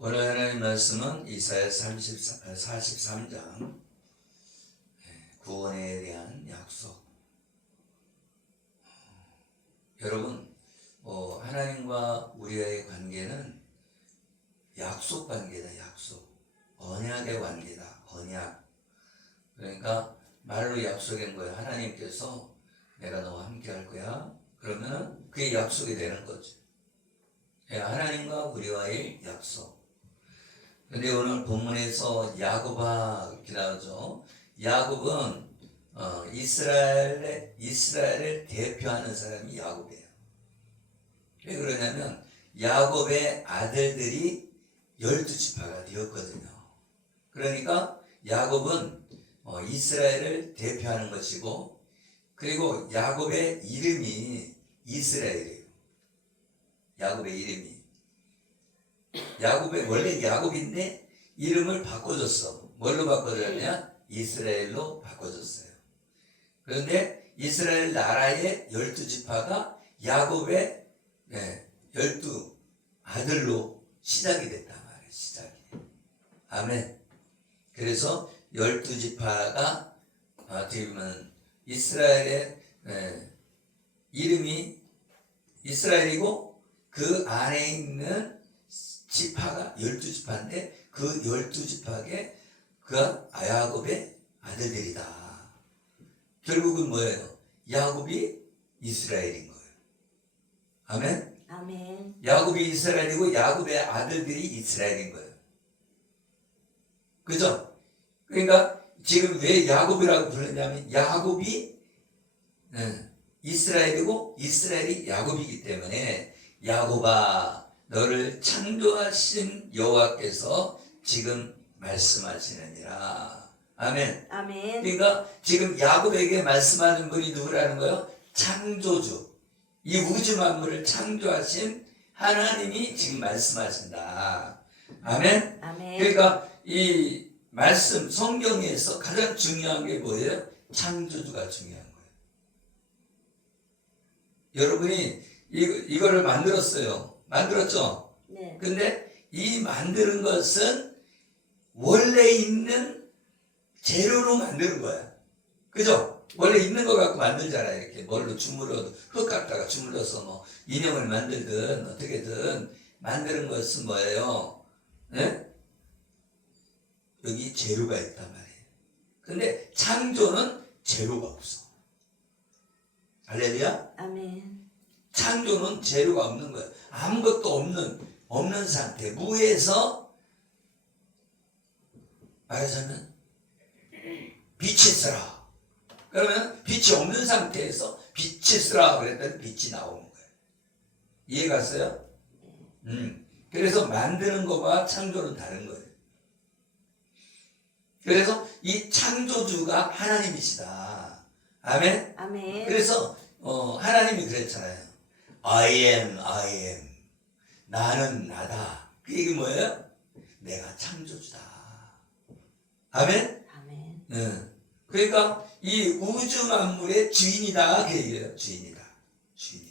오늘 하나님 말씀은 이사야 43장 구원에 대한 약속. 여러분, 하나님과 우리와의 관계는 약속 관계다. 약속. 언약의 관계다. 언약. 그러니까 말로 약속한 거예요. 하나님께서 내가 너와 함께 할 거야. 그러면 그게 약속이 되는 거죠. 하나님과 우리와의 약속. 근데 오늘 본문에서 야곱아 이렇게 나오죠. 야곱은 이스라엘을 대표하는 사람이 야곱이에요. 왜 그러냐면 야곱의 아들들이 12지파가 되었거든요. 그러니까 야곱은 이스라엘을 대표하는 것이고, 그리고 야곱의 이름이 이스라엘이에요. 야곱의 이름이. 야곱의 원래 야곱인데 이름을 바꿔줬어. 뭘로 바꿔줬냐? 이스라엘로 바꿔줬어요. 그런데 이스라엘 나라의 12지파가 야곱의 12 아들로 시작이 됐단 말이에요. 시작이. 아멘. 그래서 12지파가 어떻게 보면 이스라엘의 이름이 이스라엘이고, 그 안에 있는 지파가 12지파인데 그 12지파가 야곱의 아들들이다. 결국은 뭐예요? 야곱이 이스라엘인 거예요. 아멘? 아멘. 야곱이 이스라엘이고 야곱의 아들들이 이스라엘인 거예요. 그죠? 그러니까 지금 왜 야곱이라고 불렀냐면 야곱이 이스라엘이고 이스라엘이 야곱이기 때문에, 야곱아 너를 창조하신 여호와께서 지금 말씀하시느니라. 아멘. 아멘. 그러니까 지금 야곱에게 말씀하는 분이 누구라는 거예요? 창조주. 이 우주 만물을 창조하신 하나님이 지금 말씀하신다. 아멘. 아멘. 그러니까 이 말씀 성경에서 가장 중요한 게 뭐예요? 창조주가 중요한 거예요. 여러분이 이거를 만들었어요. 만들었죠? 네. 근데 이 만드는 것은 원래 있는 재료로 만드는 거야. 그죠? 원래 있는 거 갖고 만들잖아요. 이렇게 뭘로 주물러도, 흙 갖다가 주물러서 뭐 인형을 만들든 어떻게든 만드는 것은 뭐예요? 네? 여기 재료가 있단 말이에요. 근데 창조는 재료가 없어. 할렐루야? 아멘. 창조는 재료가 없는 거예요. 아무것도 없는 상태. 무에서 말하자면 빛이 쓰라. 그러면 빛이 없는 상태에서 빛이 쓰라 그랬더니 빛이 나오는 거예요. 이해 갔어요? 그래서 만드는 것과 창조는 다른 거예요. 그래서 이 창조주가 하나님이시다. 아멘? 아멘. 그래서 하나님이 그랬잖아요. I am. 나는 나다. 그 얘기 뭐예요? 내가 창조주다. 아멘? 아멘. 그러니까 이 우주 만물의 주인이다. 그 얘기예요. 주인이다. 주인.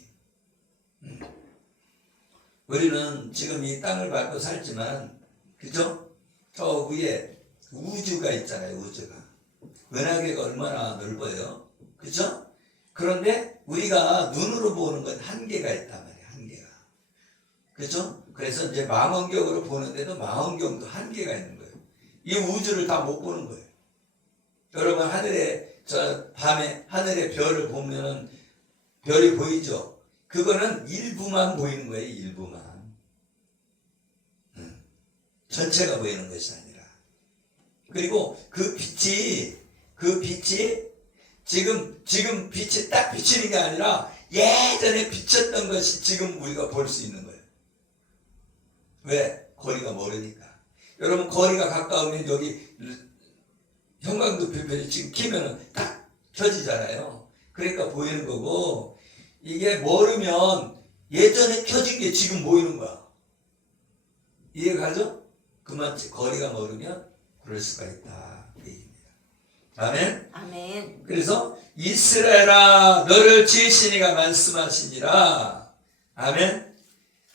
우리는 지금 이 땅을 밟고 살지만, 그죠? 저 위에 우주가 있잖아요. 우주가. 은하계가 얼마나 넓어요. 그죠? 그런데 우리가 눈으로 보는 건 한계가 있단 말이에요. 한계가. 그렇죠? 그래서 이제 망원경으로 보는데도 망원경도 한계가 있는 거예요. 이 우주를 다 못 보는 거예요. 여러분 밤에 하늘의 별을 보면은 별이 보이죠? 그거는 일부만 보이는 거예요. 일부만. 전체가 보이는 것이 아니라. 그리고 그 빛이 지금 빛이 딱 비치는 게 아니라 예전에 비쳤던 것이 지금 우리가 볼 수 있는 거예요. 왜? 거리가 멀으니까. 여러분, 거리가 가까우면 여기 형광등불이 지금 켜면은 딱 켜지잖아요. 그러니까 보이는 거고, 이게 멀으면 예전에 켜진 게 지금 보이는 거야. 이해가죠? 그만큼 거리가 멀으면 그럴 수가 있다. 아멘? 아멘. 그래서 이스라엘아 너를 지으신 이가 말씀하시니라. 아멘?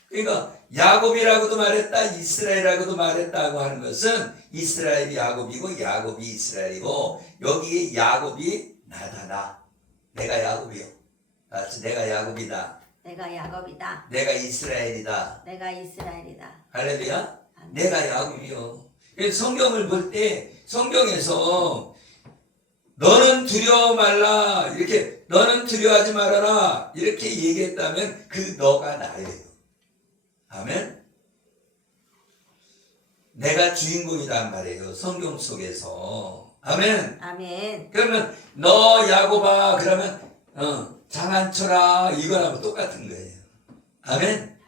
그러니까 야곱이라고도 말했다, 이스라엘이라고도 말했다고 하는 것은 이스라엘이 야곱이고 야곱이 이스라엘이고 여기에 야곱이 나다. 내가 야곱이요. 내가 야곱이다. 내가 야곱이다. 내가 이스라엘이다. 내가 이스라엘이다. 할렐루야. 내가 야곱이요. 그래서 성경을 볼 때 성경에서 너는 두려워 말라 이렇게 너는 두려워하지 말아라 이렇게 얘기했다면 그 너가 나예요. 아멘. 내가 주인공이란 말이에요. 성경 속에서. 아멘. 아멘. 그러면 너 야곱아 그러면 장한철아 이거랑 똑같은 거예요. 아멘.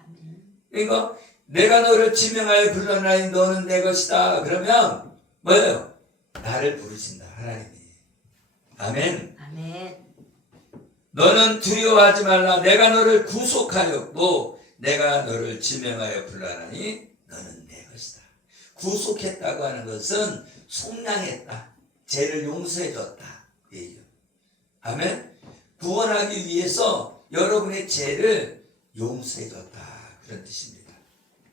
그러니까 내가 너를 지명하여 불러나니 너는 내 것이다. 그러면 뭐예요? 나를 부르신다 하나님이. 아멘. 아멘. 너는 두려워하지 말라. 내가 너를 구속하였고 내가 너를 지명하여 불러나니 너는 내 것이다. 구속했다고 하는 것은 속량했다. 죄를 용서해줬다. 얘기죠. 아멘. 구원하기 위해서 여러분의 죄를 용서해줬다. 그런 뜻입니다.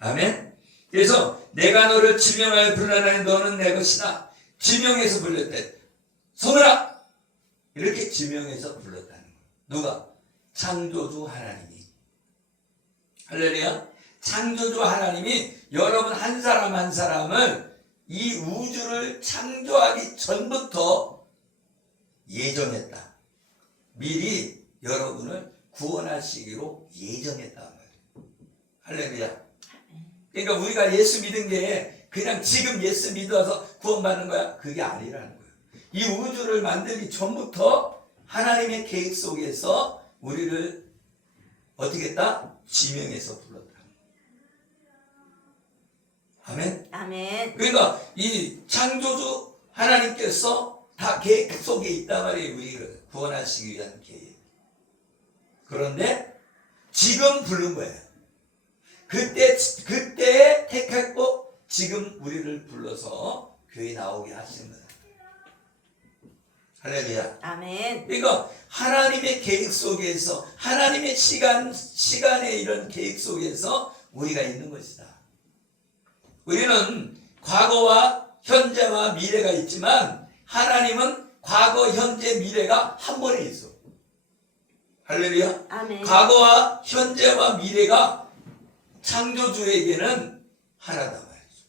아멘. 그래서 내가 너를 지명하여 불러나니 너는 내 것이다. 지명해서 불렀대. 서물아! 이렇게 지명해서 불렀다는 거예요. 누가? 창조주 하나님이. 할렐루야. 창조주 하나님이 여러분 한 사람 한 사람을 이 우주를 창조하기 전부터 예정했다. 미리 여러분을 구원하시기로 예정했단 말이에요. 할렐루야. 그러니까 우리가 예수 믿은 게 그냥 지금 예수 믿어서 구원받는 거야. 그게 아니라는 거예요. 이 우주를 만들기 전부터 하나님의 계획 속에서 우리를 어떻게 했다? 지명해서 불렀다. 아멘. 아멘. 그러니까 이 창조주 하나님께서 다 계획 속에 있단 말이에요. 우리를 구원하시기 위한 계획. 그런데 지금 부른 거예요. 그때 택했고 지금 우리를 불러서 교회 나오게 하시는 거예요. 할렐루야. 아멘. 그러니까 하나님의 계획 속에서 하나님의 시간의 이런 계획 속에서 우리가 있는 것이다. 우리는 과거와 현재와 미래가 있지만 하나님은 과거, 현재, 미래가 한 번에 있어. 할렐루야. 아멘. 과거와 현재와 미래가 창조주에게는 하나다 말이죠.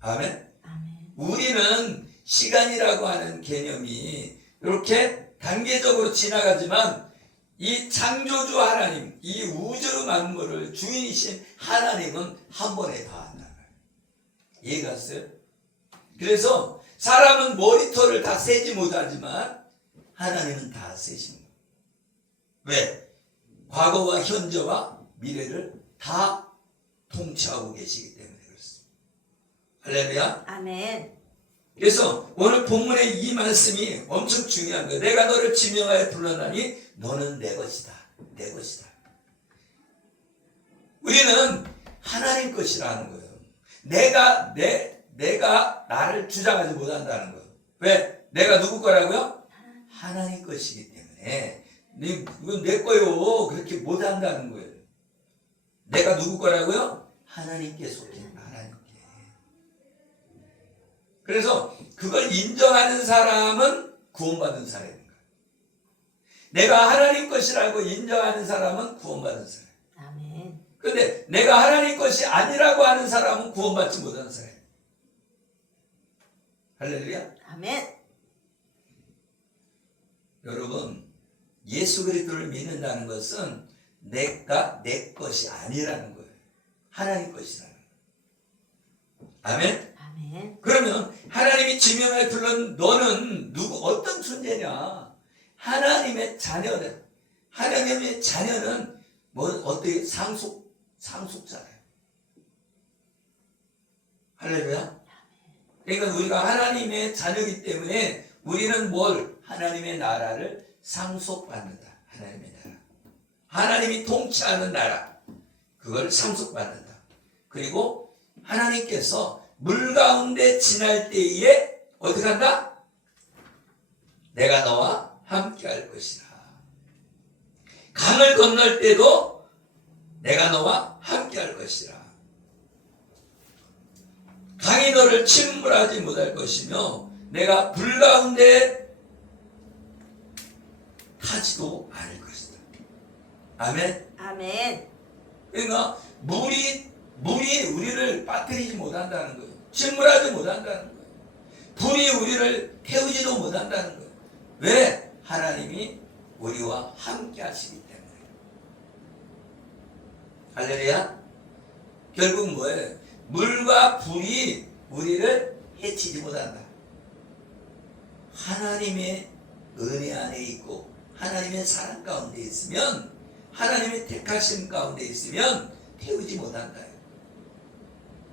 아멘. 아멘. 우리는 시간이라고 하는 개념이 이렇게 단계적으로 지나가지만 이 창조주 하나님, 이 우주 만물을 주인이신 하나님은 한 번에 다 한다. 이해가 갔어요? 그래서 사람은 머리털을 다 세지 못하지만 하나님은 다 세신 거예요. 왜? 과거와 현재와 미래를 다 통치하고 계시기 때문에 그렇습니다. 할렐루야. 아멘. 그래서 오늘 본문의 이 말씀이 엄청 중요한 거예요. 내가 너를 지명하여 불러나니 너는 내 것이다. 내 것이다. 우리는 하나님 것이라는 거예요. 내가 나를 주장하지 못한다는 거예요. 왜? 내가 누구 거라고요? 하나님 것이기 때문에 이건 내 거요. 그렇게 못한다는 거예요. 내가 누구 거라고요? 하나님께 속한 하나님께. 그래서 그걸 인정하는 사람은 구원받은 사람인 거예요. 내가 하나님 것이라고 인정하는 사람은 구원받은 사람. 아멘. 그런데 내가 하나님 것이 아니라고 하는 사람은 구원받지 못하는 사람이에요. 할렐루야. 아멘. 여러분, 예수 그리스도를 믿는다는 것은 내가 내 것이 아니라는 거예요. 하나님 것이라는 거예요. 아멘. 아멘. 그러면 하나님이 지명하여 불른 너는 어떤 존재냐? 하나님의 자녀다. 하나님의 자녀는 어떻게 상속자예요. 할렐루야. 그러니까 우리가 하나님의 자녀이기 때문에 우리는 하나님의 나라를 상속받는다. 하나님의 나라. 하나님이 통치하는 나라. 그걸 상속받는다. 그리고 하나님께서 물 가운데 지날 때에 어떻게 한다? 내가 너와 함께 할 것이다. 강을 건널 때도 내가 너와 함께 할 것이라. 강이 너를 침몰하지 못할 것이며 내가 불 가운데 타지도 않을 것이다. 아멘. 아멘. 그러니까 물이 우리를 빠뜨리지 못한다는 거예요. 침몰하지 못한다는 거예요. 불이 우리를 태우지도 못한다는 거예요. 왜? 하나님이 우리와 함께 하시기 때문에. 할렐루야. 결국 뭐예요? 물과 불이 우리를 해치지 못한다. 하나님의 은혜 안에 있고 하나님의 사랑 가운데 있으면, 하나님의 택하심 가운데 있으면 태우지 못한다.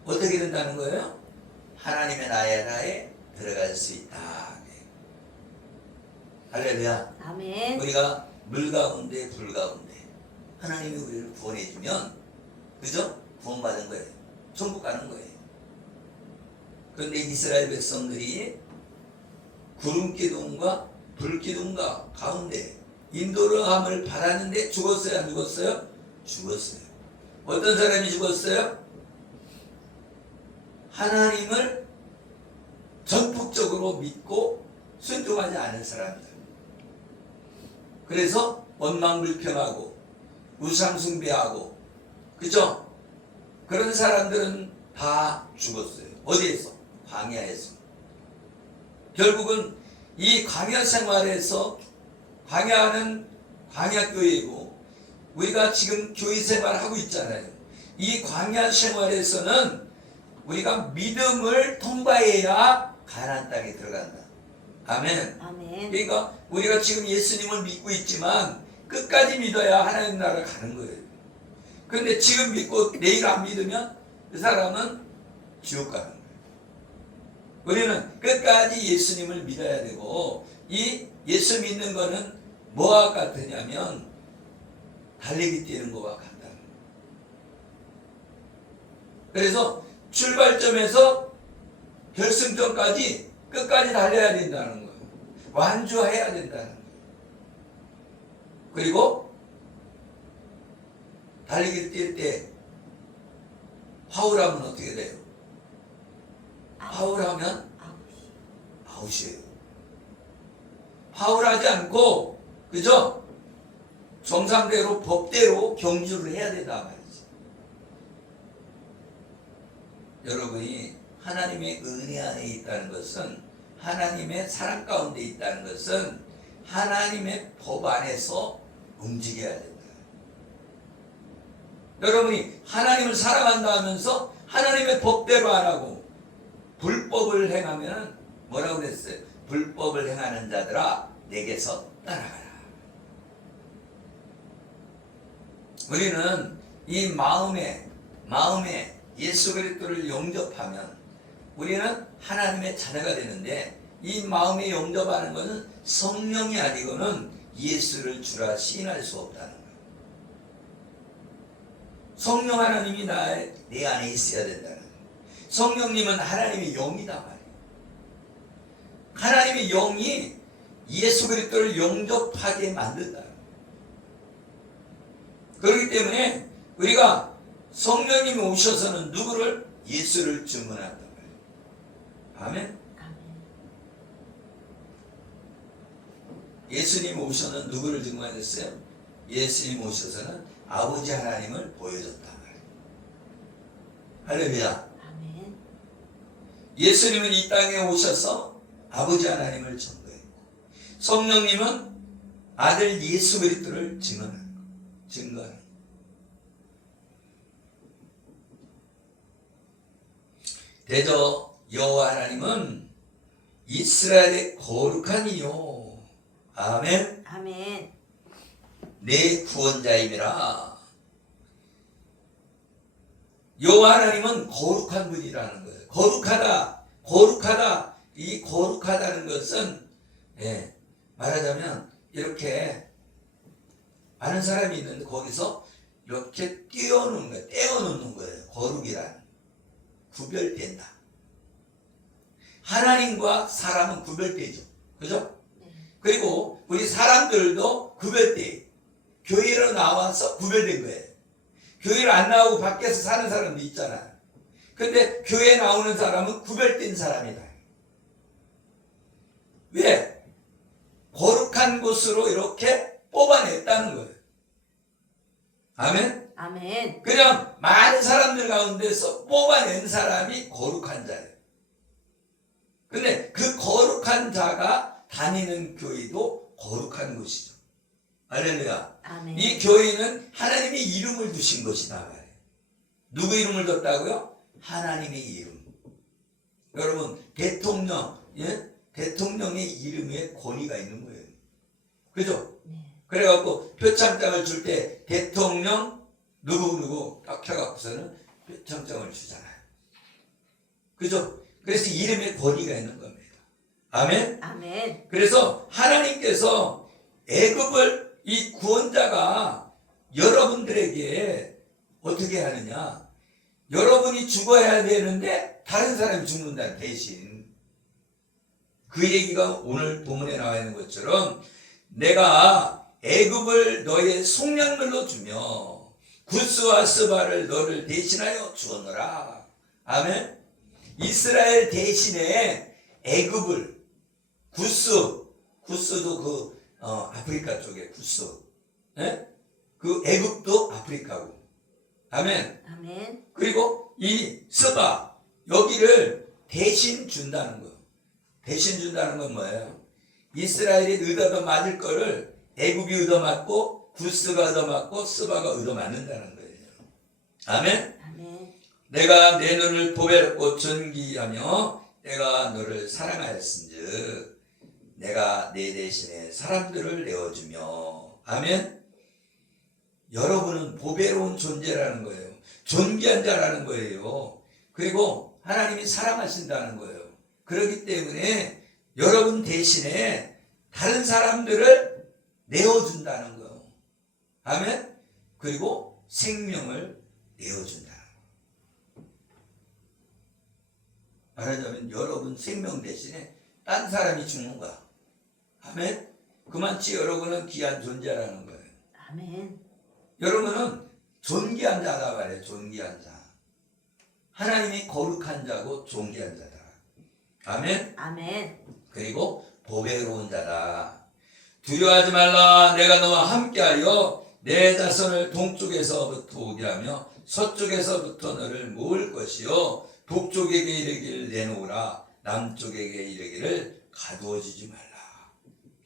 어떻게 된다는 거예요? 하나님의 나라에 들어갈 수 있다. 할렐루야. 아멘. 우리가 물 가운데 불 가운데 하나님이 우리를 구원해주면, 그죠? 구원받은 거예요. 천국 가는 거예요. 그런데 이스라엘 백성들이 구름 기둥과 불 기둥과 가운데 인도함을 받았는데 죽었어요? 안 죽었어요? 죽었어요. 어떤 사람이 죽었어요? 하나님을 전폭적으로 믿고 순종하지 않은 사람들. 그래서 원망불평하고 우상숭배하고, 그죠? 그런 사람들은 다 죽었어요. 어디에서? 광야에서. 결국은 이 광야 생활에서, 광야는 광야교회이고 우리가 지금 교회 생활하고 있잖아요. 이 광야 생활에서는 우리가 믿음을 통과해야 가나안 땅에 들어간다. 아멘. 아멘. 그러니까 우리가 지금 예수님을 믿고 있지만 끝까지 믿어야 하나님 나라 가는 거예요. 그런데 지금 믿고 내일 안 믿으면 그 사람은 지옥 가는 거예요. 우리는 끝까지 예수님을 믿어야 되고, 이 예수 믿는 거는 뭐와 같으냐면 달리기 뛰는 거와 같다. 그래서 출발점에서 결승점까지 끝까지 달려야 된다는 거예요. 완주해야 된다는 거예요. 그리고 달리기 뛸 때 파울하면 어떻게 돼요? 파울하면 아웃이에요. 파울하지 않고, 그죠? 정상대로 법대로 경주를 해야 된다 말이지. 여러분이 하나님의 은혜 안에 있다는 것은, 하나님의 사랑 가운데 있다는 것은 하나님의 법 안에서 움직여야 된다. 여러분이 하나님을 사랑한다 하면서 하나님의 법대로 안 하고 불법을 행하면 뭐라고 그랬어요? 불법을 행하는 자들아 내게서 떠나가라. 우리는 이 마음에 예수 그리스도를 영접하면 우리는 하나님의 자녀가 되는데, 이 마음에 영접하는 것은 성령이 아니고는 예수를 주라 시인할 수 없다는 거예요. 성령 하나님이 내 안에 있어야 된다는 거예요. 성령님은 하나님의 영이다 말이에요. 하나님의 영이 예수 그리스도를 영접하게 만든다. 그렇기 때문에 우리가 성령님이 오셔서는 누구를? 예수를 증언한다 말이에요. 아멘. 예수님 오셔서는 누구를 증언하셨어요? 예수님 오셔서는 아버지 하나님을 보여줬다 말이에요. 할렐루야. 아멘. 예수님은 이 땅에 오셔서 아버지 하나님을 전도했고, 성령님은 아들 예수 그리스도를 증거하는 거예요. 대저 여호와 하나님은 이스라엘의 거룩한 이요. 아멘. 아멘. 내 구원자임이라. 여호와 하나님은 거룩한 분이라는 거예요. 거룩하다. 이 거룩하다는 것은, 말하자면 이렇게 많은 사람이 있는데 거기서 이렇게 떼어놓는 거예요. 거룩이란. 구별된다. 하나님과 사람은 구별되죠. 그죠? 그리고 우리 사람들도 구별돼. 교회로 나와서 구별된 거예요. 교회를 안 나오고 밖에서 사는 사람도 있잖아요. 근데 교회에 나오는 사람은 구별된 사람이다. 왜? 거룩한 곳으로 이렇게 뽑아냈다는 거예요. 아멘? 아멘. 그냥 많은 사람들 가운데서 뽑아낸 사람이 거룩한 자예요. 근데 그 거룩한 자가 다니는 교회도 거룩한 곳이죠. 할렐루야. 아멘. 이 교회는 하나님의 이름을 두신 것이다 말이에요. 누구 이름을 뒀다고요? 하나님의 이름. 여러분 대통령, 대통령의 이름에 권위가 있는 거예요. 그죠? 네. 그래갖고 표창장을 줄 때 대통령 누구 딱 켜갖고서는 표창장을 주잖아요. 그죠? 그래서 이름에 권위가 있는 겁니다. 아멘? 아멘. 그래서 하나님께서 애굽을 이 구원자가 여러분들에게 어떻게 하느냐? 여러분이 죽어야 되는데 다른 사람이 죽는다는 대신 그 얘기가 오늘 본문에 나와 있는 것처럼 내가 애굽을 너의 속량물로 주며 구스와 스바를 너를 대신하여 주었노라. 아멘. 이스라엘 대신에 애굽을 구스도 그 아프리카 쪽에 구스, 그 애굽도 아프리카고. 아멘. 아멘. 그리고 이 스바 여기를 대신 준다는 거예요. 대신 준다는 건 뭐예요? 이스라엘이 얻어 맞을 거를 애굽이 얻어 맞고 구스가 얻어 맞고 스바가 얻어 맞는다는 거예요. 아멘. 아멘. 내가 내 눈을 보배롭고 존귀하며 내가 너를 사랑하였은즉 내가 내 대신에 사람들을 내어주며. 아멘. 여러분은 보배로운 존재라는 거예요. 존귀한 자라는 거예요. 그리고 하나님이 사랑하신다는 거예요. 그렇기 때문에 여러분 대신에 다른 사람들을 내어준다는 거예요. 아멘. 그리고 생명을 내어준다는 거예요. 말하자면 여러분 생명 대신에 딴 사람이 죽는 거야. 아멘. 그만치 여러분은 귀한 존재라는 거예요. 아멘. 여러분은 존귀한 자다 말이에요. 존귀한 자. 하나님이 거룩한 자고 존귀한 자다. 아멘. 아멘. 그리고 보배로운 자다. 두려워하지 말라. 내가 너와 함께하여 내 자손을 동쪽에서부터 오게 하며 서쪽에서부터 너를 모을 것이요 북쪽에게 이르기를 내놓으라. 남쪽에게 이르기를 가두어주지 말라.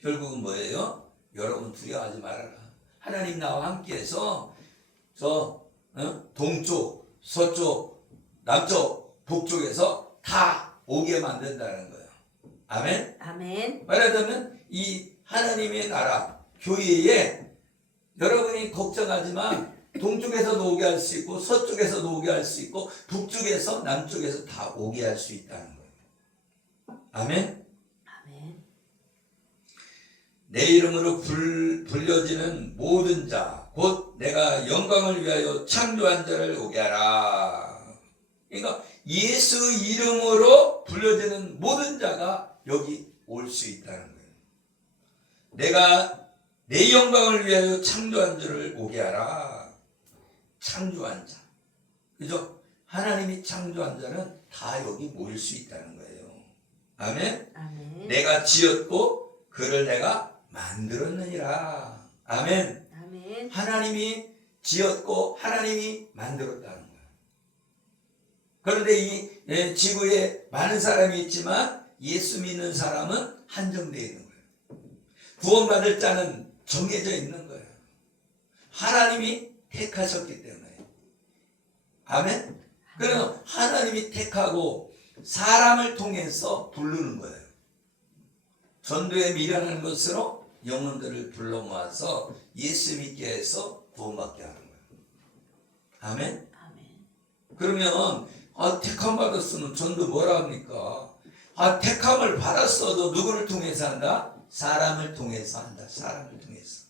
결국은 뭐예요? 여러분 두려워하지 말아라. 하나님 나와 함께해서 동쪽, 서쪽, 남쪽, 북쪽에서 다 오게 만든다는 거예요. 아멘. 아멘. 말하자면 이 하나님의 나라 교회에 여러분이 걱정하지만 동쪽에서도 오게 할 수 있고 서쪽에서도 오게 할 수 있고 북쪽에서 남쪽에서 다 오게 할 수 있다는 거예요. 아멘. 아멘. 내 이름으로 불려지는 모든 자, 곧 내가 영광을 위하여 창조한 자를 오게 하라. 그러니까 예수 이름으로 불려지는 모든 자가 여기 올 수 있다는 거예요. 내가 내 영광을 위하여 창조한 자를 오게 하라. 창조한 자. 그죠? 하나님이 창조한 자는 다 여기 모일 수 있다는 거예요. 아멘. 아멘. 내가 지었고 그를 내가 만들었느니라. 아멘. 아멘. 하나님이 지었고 하나님이 만들었다는 거예요. 그런데 이 지구에 많은 사람이 있지만 예수 믿는 사람은 한정되어 있는 거예요. 구원받을 자는 정해져 있는 거예요. 하나님이 택하셨기 때문에. 아멘. 그래서 하나님이 택하고 사람을 통해서 부르는 거예요. 전도에 미련한 것으로 영혼들을 불러 모아서 예수 믿게 해서 구원받게 하는 거예요. 아멘. 아멘. 그러면 택함 받았으면 전도 뭐라 합니까? 택함을 받았어도 누구를 통해서 한다? 사람을 통해서 한다. 사람을 통해서.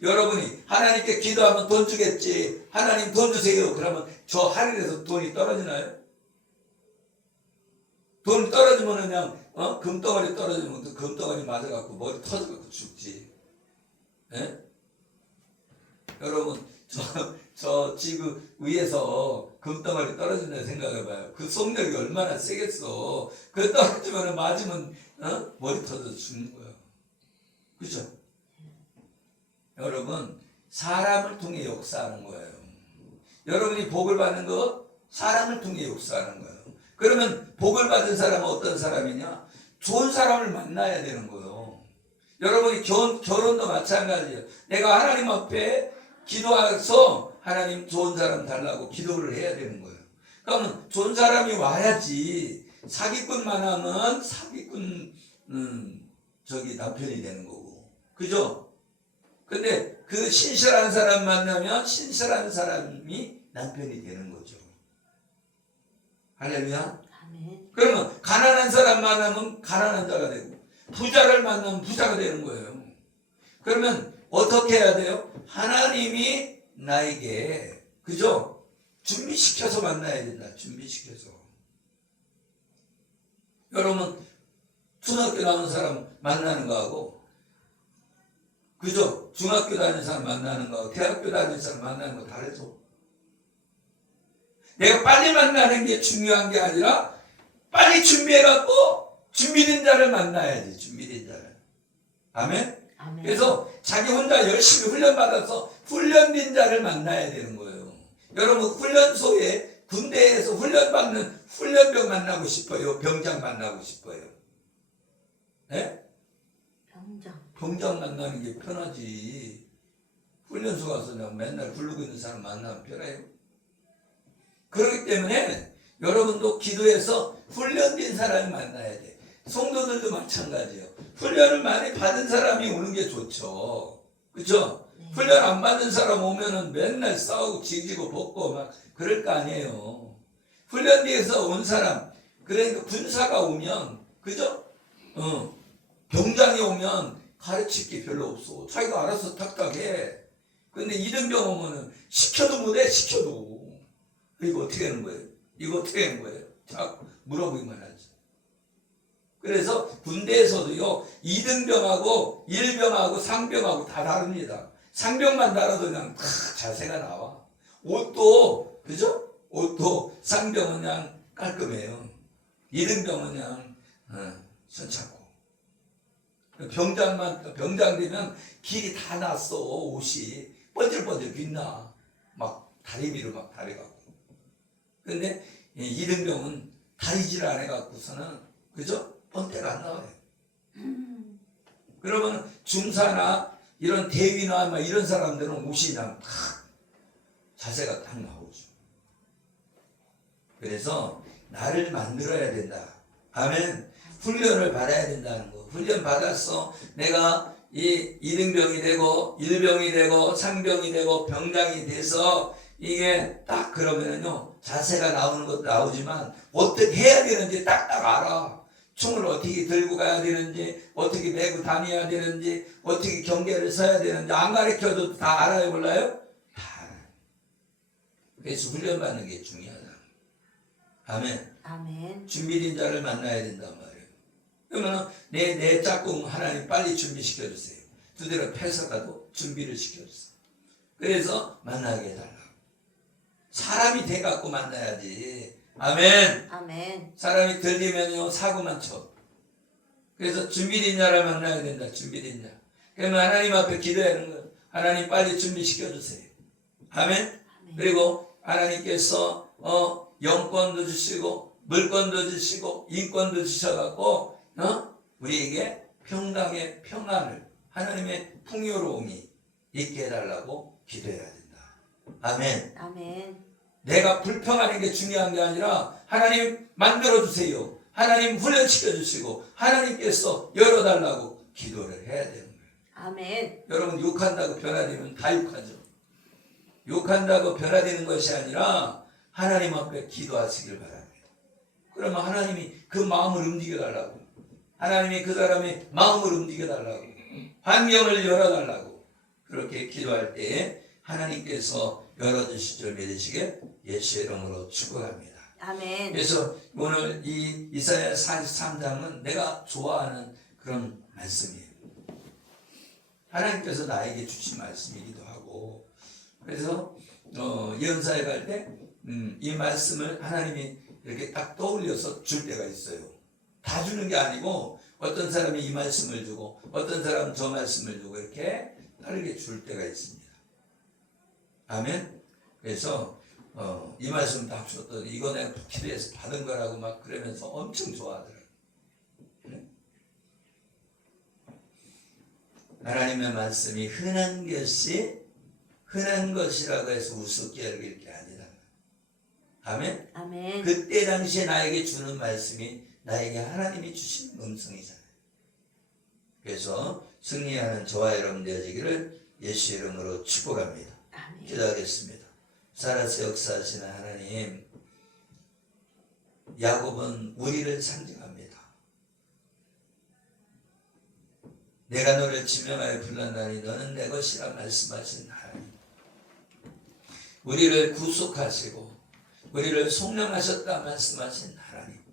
여러분이 하나님께 기도하면 돈 주겠지. 하나님 돈 주세요. 그러면 저 하늘에서 돈이 떨어지나요? 돈 떨어지면 그냥 금덩어리 떨어지면 그 금덩어리 맞아갖고 머리 터져갖고 죽지. 예? 여러분 저 지구 위에서 금덩어리 떨어진다 생각해봐요. 그 속력이 얼마나 세겠어. 그 떨어지면 맞으면 머리 터져 죽는 거야. 그죠? 여러분, 사람을 통해 역사하는 거예요. 여러분이 복을 받는 거 사람을 통해 역사하는 거예요. 그러면 복을 받은 사람은 어떤 사람이냐? 좋은 사람을 만나야 되는 거예요. 여러분이 결혼도 마찬가지예요. 내가 하나님 앞에 기도해서 하나님 좋은 사람 달라고 기도를 해야 되는 거예요. 그러면 좋은 사람이 와야지. 사기꾼만 하면 사기꾼 남편이 되는 거고, 그죠? 근데 그 신실한 사람 만나면 신실한 사람이 남편이 되는 거죠. 할렐루야. 아멘. 그러면 가난한 사람 만나면 가난한 자가 되고, 부자를 만나면 부자가 되는 거예요. 그러면 어떻게 해야 돼요? 하나님이 나에게, 그죠? 준비시켜서 만나야 된다. 준비시켜서. 여러분, 초등학교 나온 사람 만나는 거하고, 그죠? 중학교 다니는 사람 만나는 거하고, 대학교 다니는 사람 만나는 거 다르죠? 내가 빨리 만나는 게 중요한 게 아니라, 빨리 준비해갖고, 준비된 자를 만나야지, 준비된 자를. 아멘? 아멘. 그래서 자기 혼자 열심히 훈련받아서 훈련된 자를 만나야 되는 거예요. 여러분, 훈련소에 군대에서 훈련받는 훈련병 만나고 싶어요? 병장 만나고 싶어요? 네? 병장 만나는 게 편하지. 훈련소 가서 그냥 맨날 굴르고 있는 사람 만나면 편해요. 그렇기 때문에 여러분도 기도해서 훈련된 사람을 만나야 돼. 성도들도 마찬가지예요. 훈련을 많이 받은 사람이 오는 게 좋죠. 그렇죠? 네. 훈련 안 받은 사람 오면은 맨날 싸우고 지지고 벗고 막 그럴 거 아니에요. 훈련대에서 온 사람, 그러니까 군사가 오면, 그죠? 병장이 오면 가르칠 게 별로 없어. 자기가 알아서 탁탁 해. 근데 이등병 오면은 시켜도 못해, 시켜도. 이거 어떻게 하는 거예요? 이거 어떻게 하는 거예요? 자꾸 물어보기만 하지. 그래서 군대에서도요, 2등병하고 1병하고 상병하고 다 다릅니다. 상병만 달아도 그냥 다 자세가 나와. 옷도, 그죠? 옷도 상병은 그냥 깔끔해요. 2등병은 그냥 선착고. 병장 되면 길이 다 났어. 옷이 번질번질 빛나. 막 다리 위로 막 다려갖고. 근데 2등병은 다리질 안 해갖고서는, 그죠? 번때가 안 나와요. 그러면 중사나 이런 대위나 막 이런 사람들은 옷이 그냥 탁 자세가 딱 나오죠. 그래서 나를 만들어야 된다. 아멘. 훈련을 받아야 된다는 거. 훈련 받았어. 내가 이 2등병이 되고 1병이 되고 상병이 되고 병장이 돼서 이게 딱 그러면은요, 자세가 나오는 것도 나오지만 어떻게 해야 되는지 딱딱 알아. 총을 어떻게 들고 가야 되는지, 어떻게 메고 다녀야 되는지, 어떻게 경계를 서야 되는지 안 가르쳐도 다 알아요, 몰라요? 다 알아요. 그래서 훈련받는 게 중요하다. 아멘. 아멘. 준비된 자를 만나야 된단 말이에요. 그러면 내 짝꿍 하나님 빨리 준비시켜 주세요. 두드려 패서라도 준비를 시켜주세요. 그래서 만나게 해달라고. 사람이 돼갖고 만나야지. 아멘. 아멘. 사람이 들리면요, 사고만 쳐. 그래서 준비된 자를 만나야 된다. 준비된 자. 그러면 하나님 앞에 기도하는 거예요. 하나님 빨리 준비시켜 주세요. 아멘. 아멘. 그리고 하나님께서 영권도 주시고 물권도 주시고 인권도 주셔갖고 우리에게 평강의 평안을, 하나님의 풍요로움이 있게 해달라고 기도해야 된다. 아멘. 아멘. 내가 불평하는 게 중요한 게 아니라 하나님 만들어주세요. 하나님 훈련시켜주시고 하나님께서 열어달라고 기도를 해야 되는 거예요. 아멘. 여러분, 욕한다고 변화되면 다 욕하죠. 욕한다고 변화되는 것이 아니라 하나님 앞에 기도하시길 바랍니다. 그러면 하나님이 그 마음을 움직여달라고, 하나님이 그 사람의 마음을 움직여달라고, 환경을 열어달라고 그렇게 기도할 때 하나님께서 열어주실 줄 믿으시게 예수의 이름으로 축복합니다. 아멘. 그래서 오늘 이 이사야 43장은 내가 좋아하는 그런 말씀이에요. 하나님께서 나에게 주신 말씀이기도 하고, 그래서 예언사에 갈 때 이 말씀을 하나님이 이렇게 딱 떠올려서 줄 때가 있어요. 다 주는 게 아니고 어떤 사람이 이 말씀을 주고 어떤 사람은 저 말씀을 주고 이렇게 다르게 줄 때가 있습니다. 아멘. 그래서 이 말씀 딱 줬더니 이거 내가 기도해서 받은 거라고 막 그러면서 엄청 좋아하더라고요. 하나님의 말씀이 흔한 것이라고 해서 우습게 여길 게 아니라. 아멘. 아멘. 그때 당시에 나에게 주는 말씀이 나에게 하나님이 주신 음성이잖아요. 그래서 승리하는 저와 여러분 되어지기를 예수 이름으로 축복합니다. 아멘. 기도하겠습니다. 살아서 역사하시는 하나님, 야곱은 우리를 상징합니다. 내가 너를 지명하여 불렀나니 너는 내 것이라 말씀하신 하나님, 우리를 구속하시고 우리를 속량하셨다 말씀하신 하나님,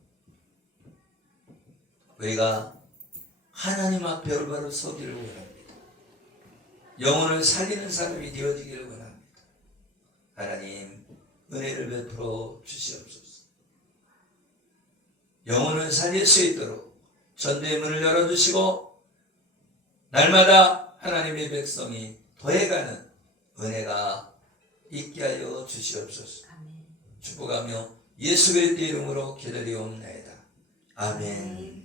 우리가 하나님 앞에 올바로 서기를 원합니다. 영혼을 살리는 사람이 되어지기를 원합니다. 하나님, 은혜를 베풀어 주시옵소서. 영혼을 살릴 수 있도록 전도의 문을 열어주시고 날마다 하나님의 백성이 더해가는 은혜가 있게 하여 주시옵소서. 아멘. 축복하며 예수 그리스도의 이름으로 기도리옵나이다. 아멘.